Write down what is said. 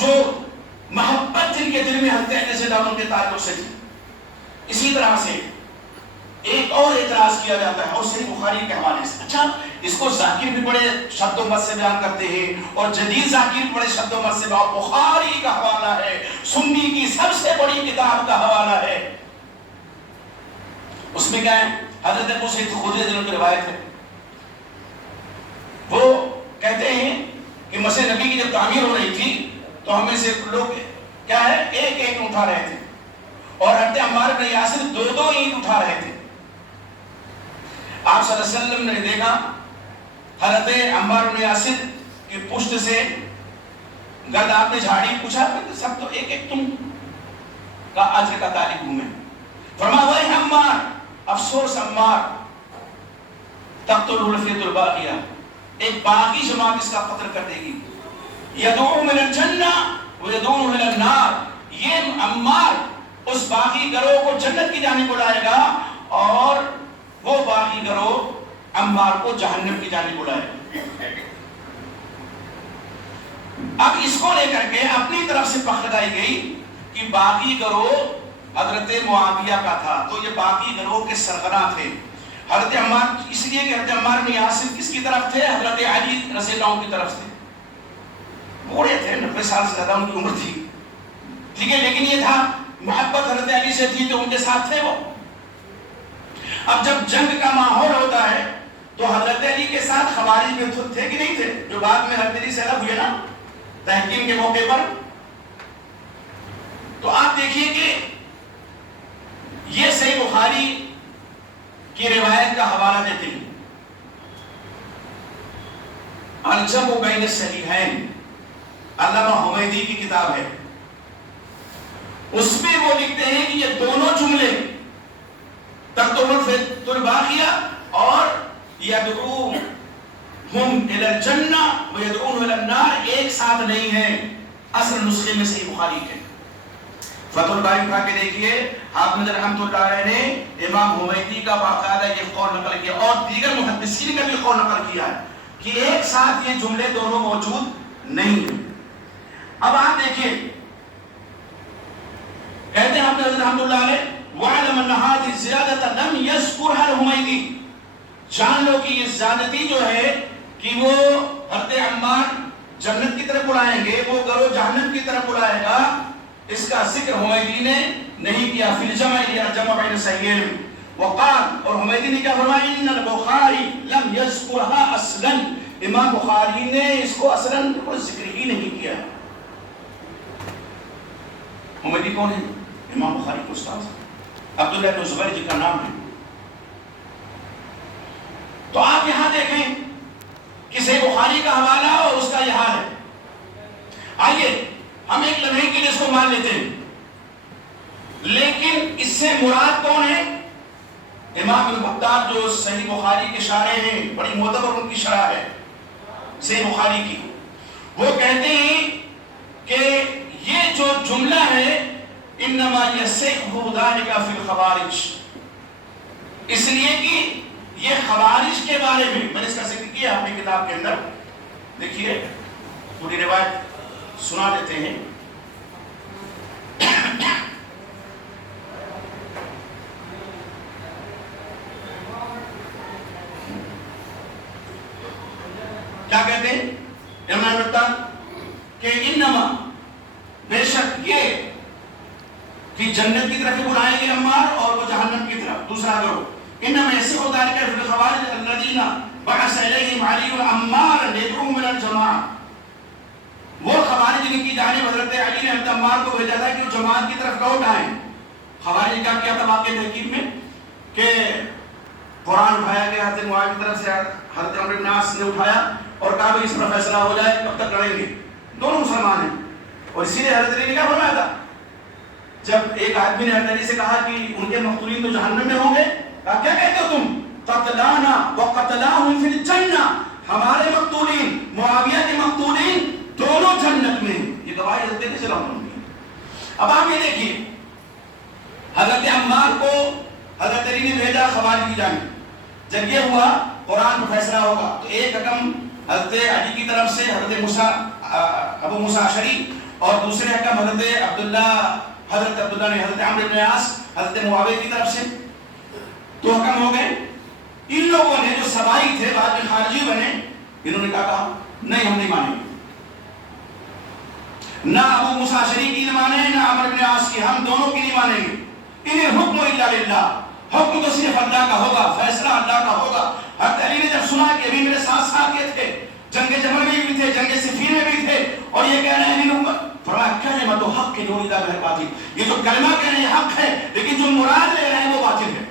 جو محبت جن کے دل میں حضرت علی سے دامن کے تعلق سے تھی. اسی طرح سے ایک اور اعتراض کیا جاتا ہے اور صحیح بخاری کے حوالے سے. اچھا اس کو ذاکر بھی بڑے شبد و مت سے بیان کرتے ہیں اور جدید ذاکر بھی بڑے شبد و مت سے. بخاری کا حوالہ ہے, سنی کی سب سے بڑی کتاب کا حوالہ ہے. اس میں کیا ہے؟ حضرت ابو سعید خدری رضی اللہ عنہ کی روایت ہے. وہ کہتے ہیں کہ مسجد نبی کی جب تعمیر ہو رہی تھی تو ہمیں سے لوگ کیا ہے ایک ایک اٹھا رہے تھے اور حضرت عمار بن یاسر دو دو اینٹ اٹھا رہے تھے. آپ صلی اللہ علیہ وسلم نے دیکھا حضرت عمار بن یاسر کی پشت سے گرد آپ نے جھاڑی, پوچھا سب تو ایک ایک تم کا اجر کا طالب ہوں میں. فرمایا وہی عمار, افسوس عمار, تقتلہ الفئۃ الباغیہ, ایک باغی جماعت اس کا قتل کر دے گی. یدعوہم الی الجنہ ویدعوہم الی النار, یہ عمار اس باغی گروہ کو جنت کی جانب بلائے گا اور وہ باغی گروہ عمار کو جہنم کی جانب بلائے گا. اب اس کو لے کر کے اپنی طرف سے پکھ لگائی گئی کہ باغی گروہ حضرت معاویہ کا تھا, تو یہ باغی گروہ کے سرغنہ تھے. حضرت عمار, اس لیے کہ حضرت عمار بن یاسر کس کی طرف تھے؟ حضرت علی رضی اللہ عنہ کی طرف سے. بوڑھے تھے, 90 سال سے زیادہ ان کی عمر تھی, ٹھیک ہے, لیکن یہ تھا محبت حضرت علی سے تھی تو ان کے ساتھ تھے وہ. اب جب جنگ کا ماحول ہوتا ہے تو حضرت علی کے ساتھ خوارج میں تھے کہ نہیں تھے, جو بعد میں حضرت علی سے الگ ہوئے نا تحکیم کے موقع پر. تو آپ دیکھیے کہ یہ صحیح بخاری کی روایت کا حوالہ دیتے ہیں. الجمع بین الصحیحین علامہ حمیدی کی کتاب ہے, اس میں وہ لکھتے ہیں کہ یہ دونوں جملے تقتلہ الفئۃ الباغیہ اور یدعوہم الی الجنہ ویدعوہم الی النار ایک ساتھ نہیں ہیں. اصل نسخے میں صحیح بخاری ہے. فتح الباری اٹھا کے دیکھیے, حافظ رحمۃ اللہ علیہ نے امام حمیدی کا باقاعدہ یہ قول نقل کیا اور دیگر محدثین کا بھی قول نقل کیا ہے کہ ایک ساتھ یہ جملے دونوں موجود نہیں ہیں. اب آپ دیکھیے, کہتے ہیں حافظ رحمۃ اللہ علیہ وَعَلَمَ أَنَّ هَذِهِ الزِّيَادَةَ لَمْ يَذْكُرْهَا الْحُمَيْدِي, جان لو کہ یہ زیادتی جو ہے کہ وہ حضرت عمار جنت کی طرف بلائیں گے, وہ گروہ جہنم کی طرف بلائے گا, اس کا ذکر حمیدی نے نہیں کیا. فی الجمع الجمع بین الصحیحین وقال, اور حمیدی نے کیا فرمایا ان البخاری لم یذکرها اصلا, امام بخاری نے اس کو اصلا کوئی ذکر ہی نہیں کیا. حمیدی کون ہے؟ امام بخاری کے استاد عبداللہ بن زبیر جی کا نام ہے. تو آپ یہاں دیکھیں کہ صحیح بخاری کا حوالہ اور اس کا یہ حال ہے. آئیے ہم ایک لمحے کے لیے اس کو مان لیتے ہیں, لیکن اس سے مراد کون ہے؟ امام ابن بطال جو صحیح بخاری کے شارح ہیں, بڑی معتبر ان کی شرح ہے صحیح بخاری کی. وہ کہتے ہیں کہ یہ جو جملہ ہے انما یصح ذلک فی الخوارج, اس لیے کہ یہ خوارج کے بارے میں نے اس کا ذکر کیا اپنی کتاب کے اندر. دیکھیے پوری روایت سنا دیتے ہیں. کیا کہتے ہیں امام بطال کہ انما, بے شک یہ کہ جنت کی طرف بلائیں گے عمار اور وہ جہنم کی طرف دوسرا گروہ. انما یصح ذلک فی الخوارج الذین بعث الیہم علی عمار لیدعوہم الی الجماعہ, وہ خوارج جن کی جانب حضرت علی نے حضرت عمار کو بھیجا تھا کہ وہ جماعت کی طرف لوٹ آئیں. خوارج کا کیا تھا واقعہ تحقیق میں کہ قرآن اٹھایا گیا حضرت معاویہ کی طرف سے, حضرت عمرو بن عاص نے اٹھایا اور کہا کہ اس پر فیصلہ ہو جائے کب تک لڑیں گے, دونوں مسلمان ہیں. اور اسی لیے حضرت علی نے کیا فرمایا تھا جب ایک آدمی نے حضرت علی سے کہا کہ ان کے مقتولین تو جہنم میں ہوں گے, کہا کیا کہتے ہو تم؟ قتلانا وقتلاہم فی الجنہ, ہمارے مقتولین معاویہ کے مقتولین دونوں جنت میں. یہ گواہی حضرت علی سے لوٹ ہوئی. اب آپ یہ دیکھیے حضرت عمار کو حضرت علی نے بھیجا خوارج کی جانب. جب یہ ہوا قرآن میں فیصلہ ہوگا تو ایک حکم حضرت علی کی طرف سے حضرت ابو موسیٰ اشعری اور دوسرے حکم حضرت عبداللہ نے حضرت عمرو بن عاص حضرت معاویہ کی طرف سے تو حکم ہو گئے. ان لوگوں نے جو سبائی تھے بعد میں خارجی بنے, انہوں نے کہا نہیں ہم نہیں مانیں گے, نہ ابو موسیٰ اشعری کی مانیں نہ عمرو بن عاص کی, ہم دونوں کی نہیں مانیں گے. ان الحکم الا للہ, حکم تو صرف اللہ کا ہوگا, فیصلہ اللہ کا ہوگا. حضرت علی نے جب سنا کہ ابھی میرے ساتھ ساتھ یہ تھے, جنگ جمل میں بھی تھے, جنگ صفین میں بھی تھے, اور یہ کہہ رہے ہیں فرمایا کلمۃ حق نور اللہ غیر باطل, یہ جو کلمہ کہہ رہے ہیں حق ہے لیکن جو مراد لے رہے ہیں وہ باطل ہے.